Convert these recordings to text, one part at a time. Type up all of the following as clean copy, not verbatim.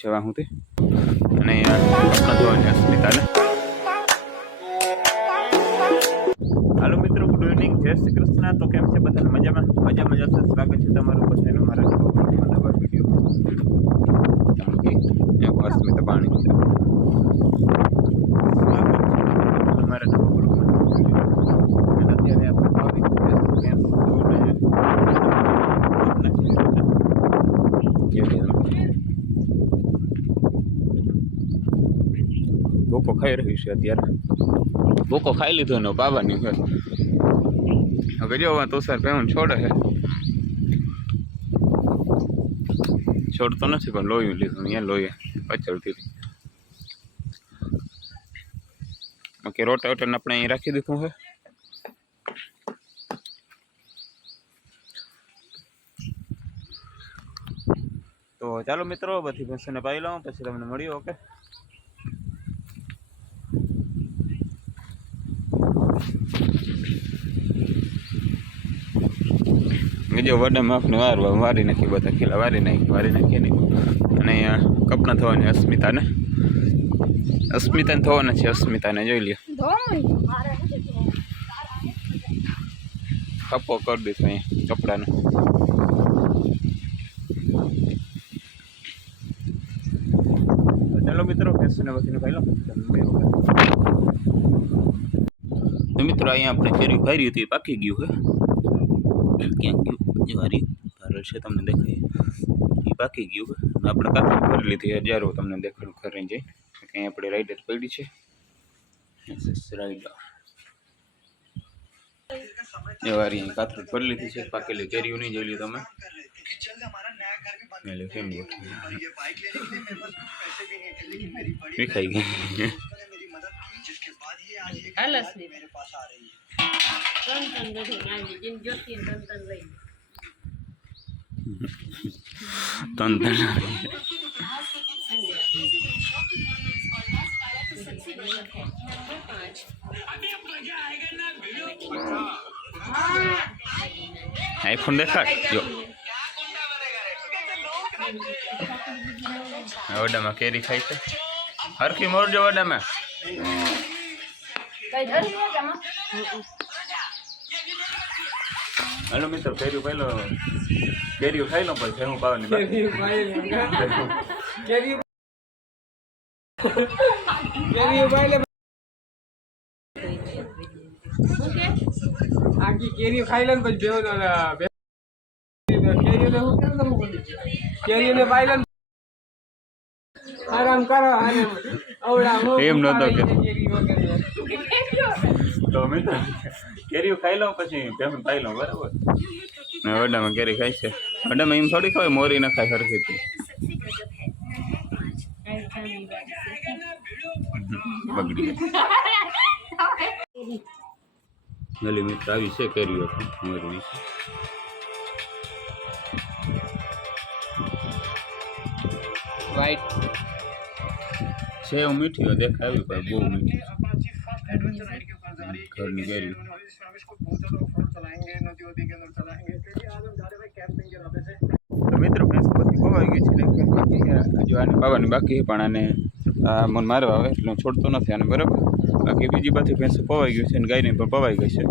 છે વાહુથી અને કપડાં ધોવાની અસ્મિતાને. હાલો મિત્રો, ગુડ ઇવનિંગ, જય શ્રી કૃષ્ણ. તો કેમ છે બધાને? મજામાં જશે. સ્વાગત છે તમારું બધાનું મારા વિડીયો. અસ્મિતા પાણી મારા અત્યારે ભૂકો ખાઈ રહ્યું છે અત્યારે. ભૂકો ખાઈ લીધો ને પાવાની છે હવે. જો તુષાર પેવન છોડે છે, છોડતો નથી પણ લોહી લીધું અહીંયા. લોહી પચડતી બાકી રોટાવેટરને આપણે અહીં રાખી દીધું છે. તો ચાલો મિત્રો, બધી ભેંસોને પાઈ લઉં પછી તમને મળ્યું. ઓકે, જો વડામાં આપણે વારી નાખી, બધા ખીલા વારી નાખીએ નહીં. અને અહીંયા કપડાં થવાની અસ્મિતાને થવાના છે. અસ્મિતાને જોઈ લ્યો, ખપ્પો કરી દઈશું અહીંયા કપડાનો. ચાલો મિત્રો, ભેંસોને બધીને પાઈ લો. તો મિત્રો, અહીંયા આપણે કેરી ભારી હતી, પાકી ગયું છે. ક્યાં ગયું જવારી ભારલ છે, તમને દેખાય એ પાકી ગયું. આપણે કાપી ભરી લીધી હજારો, તમને દેખાડું ખરી જાય. અહીં આપણે રાઈડર પડી છે, રાઈડર જવારી અહીં કાથરું ભરી લીધી છે. પાકેલી કેરીઓ નહીં જોઈ લ્યો તમે. ખાઈ ગઈ આઈફોન દેખાડ જો. વડામાં કેરી ખાઈ છે, હરખી મોરજો વડામાં. હાલો મિત્રો, કેરીઓ પહેલો કેરીઓ ખાઈ લો પછી હું પાવાની આખી કેરીઓ ખાઈ લે ને પછી કેરીઓને પાઈ લે આરામ કરો. એમ નતો કે તો મિત્રો કેરીઓ ખાઈ લો પછી ભેહું પાઈ લો, બરાબર. વડામાં કેરી ખાય છે. વડામાં એમ થોડી ખવાય, મોરી ના ખાય હરખીથી. બગડી ગલી મિત્ર આવી છે કેરીઓ મોરી. વાઈટ છે એવું મીઠી હોય, દેખાવી પણ બહુ મીઠી ઘરની કેરી. તો મિત્રો, ભેંસ બધી પવાઈ ગઈ છે ને બાકી હજુ આને પાવાની બાકી, પણ આને મન મારવા આવે એટલે હું છોડતો નથી આને, બરાબર. બાકી બીજી બધી ભેંસો પવાઈ ગઈ છે અને ગાયને પણ પવાઈ ગઈ છે.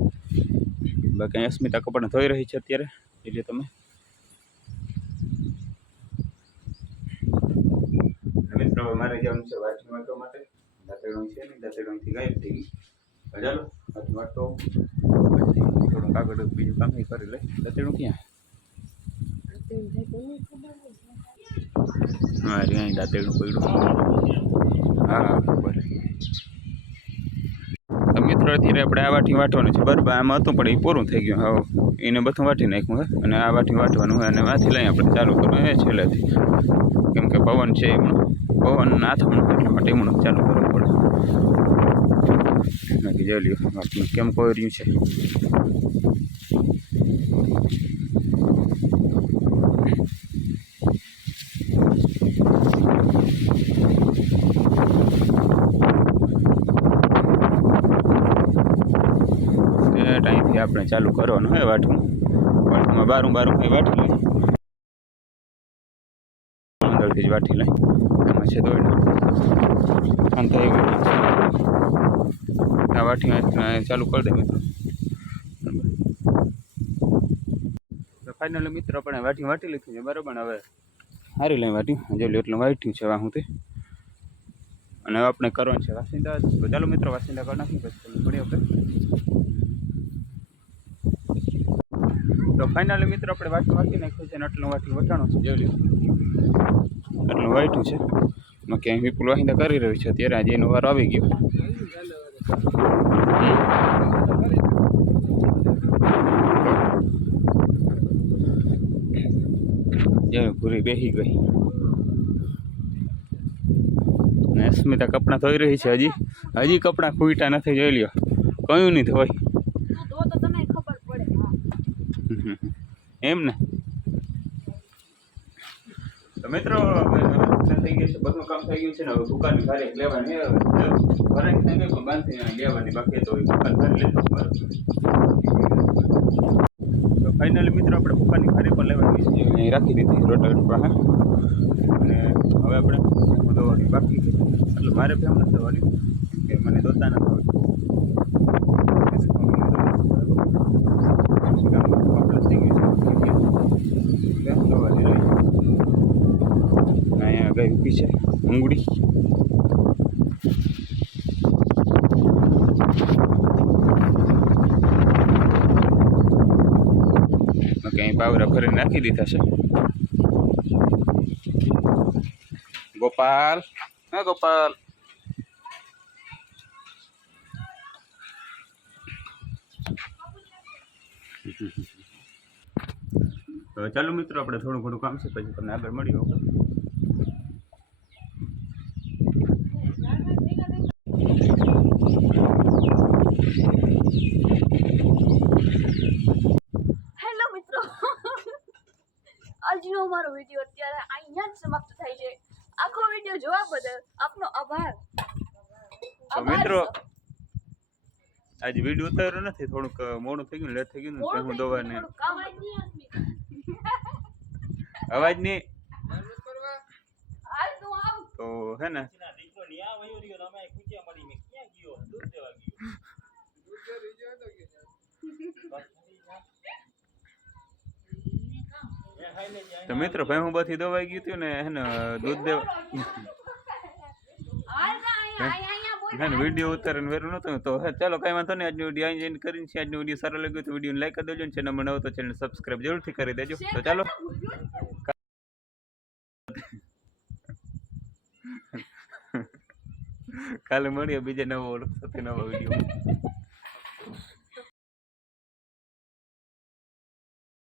બાકી અહીં અસ્મિતા કપડાં ધોઈ રહી છે અત્યારે, એટલે તમે મિત્રો મારે જવાનું છે વાટકી વાટવા માટે. દાંતેડું છે ને, દાંતેડુંથી ગાયબ થઈ ગઈ. ચાલો વાટકી વાટતો પછી થોડું કાગળ બીજું કામ કરી લે. દાંતેડું ક્યાં? હા રે, અહીં દાંતેડું પડ્યું. હા ખબર. તો મિત્રો અત્યારે આપણે આ વાટી વાટવાનું છે, બરાબર. આમાં હતું પણ એ પૂરું થઈ ગયું. હવે એને બધું વાટી નાખ્યું છે અને આ વાટી વાટવાનું હોય. અને વાથી લઈ આપણે ચાલુ કરવું એ છેલ્લેથી, કેમ કે પવન છે એમનો, પવન હાથમાં એટલા માટે એમનું ચાલુ કરવું પડે. બાકી જોઈ લ્યો વાટનું કેમ કોઈ રહ્યું છે. અહીંથી આપણે ચાલુ કરવાનું હોય વાટવું. વાટમાં બારું કઈ વાટી લઈએ. અંદર અંદરથી જ વાટી લઈ આમાં છે દોડ આમ થઈ ગયું આ વાટી ચાલુ કરી દે મિત્રો તો ફાઇનલી મિત્રો આપણે વાટી લીધી છે બરાબર ને હવે સારી લઈ વાટી જેટલું એટલું વાટ્યું છે હું તે અને હવે આપણે કરવાનું છે વાસિંદા તો ચાલો મિત્રો વાસિંદા કરી નાખી પછી મળીએ આપણે તો ફાઇનલી મિત્રો આપણે વાટી નાખ્યું છે અને આટલું વાટી વટાણું છે જેવું આટલું વાટ્યું છે એમાં ક્યાંય વિપુલ વાહિંદા કરી રહ્યું છે ત્યારે આજે એનો વાર આવી ગયો જેવી પૂરી બેસી ગઈ ને સ્મિતા કપડાં ધોઈ રહી છે હજી કપડાં ખૂટા નથી જોઈ લ્યો કયું નહીં ધોય એમ ને તો મિત્રો થઈ ગયું છે બધું કામ થઈ ગયું છે ને હવે દુકાનની ભારે લેવાની ભરાઈ થઈ ગઈ પણ બાંધી લેવાની બાકી તો દુકાન ભરી લેતું બરાબર તો ફાઇનલી મિત્રો આપણે દુકાનની ભારે પણ લેવાની છે અહીં રાખી દીધી રોટાવેટર પાસે અને હવે આપણે દોવાની બાકી એટલે મારે ફેમ નથી દોવાની કે મને દોતા નથી આવડતું અહીંયા ગઈ ઊભી છે અંગુડી ક્યાંય પાવરા ભરીને નાખી દીધા છે ગોપાલ હા ગોપાલ તો ચાલો મિત્રો આપણે થોડું ઘણું કામ છે પછી તમને આગળ મળ્યું હેલો મિત્રો આજનો અમારો વિડીયો અત્યારે અહીંયા જ સમાપ્ત થાય છે આખો વિડીયો જોવા બદલ આપનો આભાર તો મિત્રો આજે વિડીયો ઉતાર્યો નથી થોડુંક મોડું થઈ ગયું લેટ થઈ ગયું ને હું દવાને અવાજ નહીં તો હે ને તો મિત્રો ભાઈ હું બધી દવાઈ ગયું હતું ને હે ને દૂધ દેવા હે ને વિડીયો ઉતારીને વેરું નહોતું તો હે ચાલો કાંઈ વાંધો નહીં આજનો વિડીયો અહીં કરીને છે આજનો વિડીયો સારો લાગ્યો તો વિડીયોને લાઈક કરી દેજો ને ચેનલ બનાવો તો ચેનલ સબસ્ક્રાઈબ જરૂરથી કરી દેજો તો ચાલો કાલે મળીએ બીજા નવો સાથે નવો વિડીયો